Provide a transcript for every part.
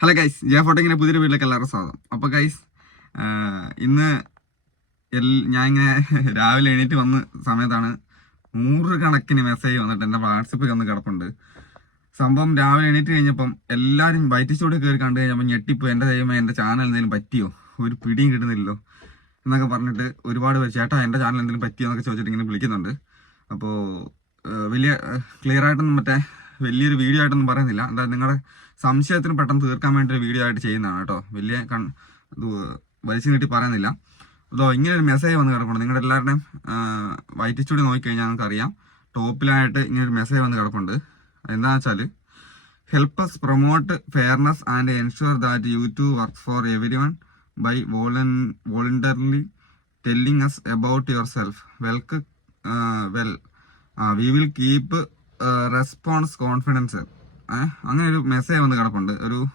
Hello guys Jaya ഫോട്ടോങ്ങിന്റെ പുതിയൊരു വീട്ടിലേക്ക് എല്ലാവർക്കും സ്വാഗതം. അപ്പോൾ ഗൈസ് ഇന്ന് എൽ ഞാൻ ഇങ്ങനെ രാവിലെ എണീറ്റ് വന്ന സമയത്താണ് നൂറുകണക്കിന് മെസ്സേജ് വന്നിട്ട് എന്റെ വാട്സപ്പിൽ വന്ന് കിടപ്പുണ്ട്. സംഭവം രാവിലെ എണീറ്റ് കഴിഞ്ഞപ്പം എല്ലാവരും വൈറ്റിച്ചോട് കയറി കണ്ടു കഴിഞ്ഞപ്പോൾ ഞെട്ടിപ്പോ എന്റെ ദൈവമേ എന്റെ ചാനൽ എന്തെങ്കിലും പറ്റിയോ? ഒരു പിടിയും കിട്ടുന്നില്ലല്ലോ എന്നൊക്കെ പറഞ്ഞിട്ട് ഒരുപാട് പേര് ചേട്ടാ എന്റെ ചാനൽ എന്തെങ്കിലും പറ്റിയോ എന്നൊക്കെ ചോദിച്ചിട്ട് ഇങ്ങനെ വിളിക്കുന്നുണ്ട്. അപ്പോൾ വലിയ ക്ലിയർ ആയിട്ടൊന്നും മറ്റേ വലിയൊരു വീഡിയോ ആയിട്ടൊന്നും പറയുന്നില്ല. എന്താ നിങ്ങളുടെ സംശയത്തിന് പെട്ടെന്ന് തീർക്കാൻ വേണ്ടി ഒരു വീഡിയോ ആയിട്ട് ചെയ്യുന്നതാണ് കേട്ടോ. വലിയ കൺ ഇത് വലിച്ചു നീട്ടി പറയുന്നില്ല. അതോ ഇങ്ങനെ ഒരു മെസ്സേജ് വന്ന് കിടപ്പുണ്ട്. നിങ്ങളുടെ എല്ലാവരുടെയും വൈറ്റ് സ്റ്റുഡിയോ നോക്കിക്കഴിഞ്ഞാൽ നമുക്ക് അറിയാം ടോപ്പിലായിട്ട് ഇങ്ങനെ ഒരു മെസ്സേജ് വന്ന് കിടപ്പുണ്ട്. എന്താണെന്ന് വെച്ചാൽ help us promote fairness and ensure that YouTube work for everyone by volun voluntarily telling us about yourself well well we will keep response confidence അങ്ങനെ ഒരു മെസ്സേജ് വന്ന് കിടപ്പുണ്ട്. ഒരു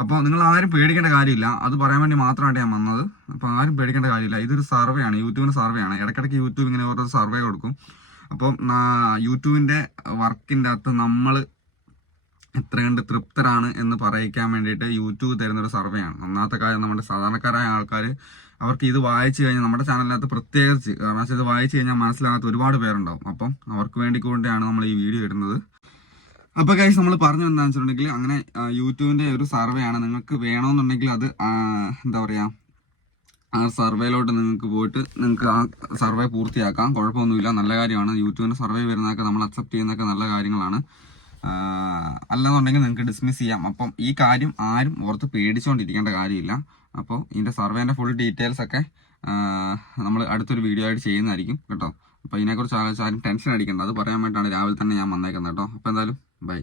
അപ്പോൾ നിങ്ങൾ ആരും പേടിക്കേണ്ട കാര്യമില്ല. അത് പറയാൻ വേണ്ടി മാത്രമായിട്ട് ഞാൻ വന്നത്. അപ്പോൾ ആരും പേടിക്കേണ്ട കാര്യമില്ല. ഇതൊരു സർവേ ആണ്. യൂട്യൂബിന്റെ സർവേ ആണ്. ഇടയ്ക്കിടയ്ക്ക് യൂട്യൂബ് ഇങ്ങനെ ഓരോ സർവേ കൊടുക്കും. അപ്പം യൂട്യൂബിന്റെ വർക്കിന്റെ അകത്ത് നമ്മൾ എത്ര കണ്ട് തൃപ്തരാണ് എന്ന് പറയിക്കാൻ വേണ്ടിയിട്ട് യൂട്യൂബ് തരുന്നൊരു സർവേ ആണ് ഒന്നാമത്തെ കാര്യം നമ്മുടെ സാധാരണക്കാരായ ആൾക്കാർ അവർക്ക് ഇത് വായിച്ചു കഴിഞ്ഞാൽ നമ്മുടെ ചാനലിനകത്ത് പ്രത്യേകിച്ച് കാരണം വെച്ചാൽ ഇത് വായിച്ചു കഴിഞ്ഞാൽ മനസ്സിലാകാത്ത ഒരുപാട് പേരുണ്ടാവും. അപ്പം അവർക്ക് വേണ്ടി കൊണ്ടാണ് നമ്മൾ ഈ വീഡിയോ ഇടുന്നത്. അപ്പോൾ കഴിച്ച് നമ്മൾ പറഞ്ഞു എന്താണെന്ന് വെച്ചിട്ടുണ്ടെങ്കിൽ അങ്ങനെ യൂട്യൂബിന്റെ ഒരു സർവേ ആണ് നിങ്ങൾക്ക് വേണമെന്നുണ്ടെങ്കിൽ അത് എന്താ പറയാ ആ സർവേയിലോട്ട് നിങ്ങൾക്ക് പോയിട്ട് നിങ്ങൾക്ക് ആ സർവേ പൂർത്തിയാക്കാം. കുഴപ്പമൊന്നുമില്ല. നല്ല കാര്യമാണ്. യൂട്യൂബിന്റെ സർവേ വരുന്നതൊക്കെ നമ്മൾ അക്സെപ്റ്റ് ചെയ്യുന്നതൊക്കെ നല്ല കാര്യങ്ങളാണ്. അല്ലാന്നുണ്ടെങ്കിൽ നിങ്ങൾക്ക് ഡിസ്മിസ് ചെയ്യാം. അപ്പം ഈ കാര്യം ആരും ഓർത്ത് പേടിച്ചുകൊണ്ടിരിക്കേണ്ട കാര്യമില്ല. അപ്പോൾ ഇതിന്റെ സർവേന്റെ ഫുൾ ഡീറ്റെയിൽസ് ഒക്കെ നമ്മൾ അടുത്തൊരു വീഡിയോ ആയിട്ട് ചെയ്യുന്നതായിരിക്കും കേട്ടോ. അപ്പോൾ ഇതിനെക്കുറിച്ച് ആലോചിച്ചാലും ടെൻഷൻ അടിക്കേണ്ട. അത് പറയാൻ വേണ്ടിയിട്ടാണ് രാവിലെ തന്നെ ഞാൻ വന്നേക്കുന്നത് കേട്ടോ. അപ്പോൾ എന്തായാലും ബൈ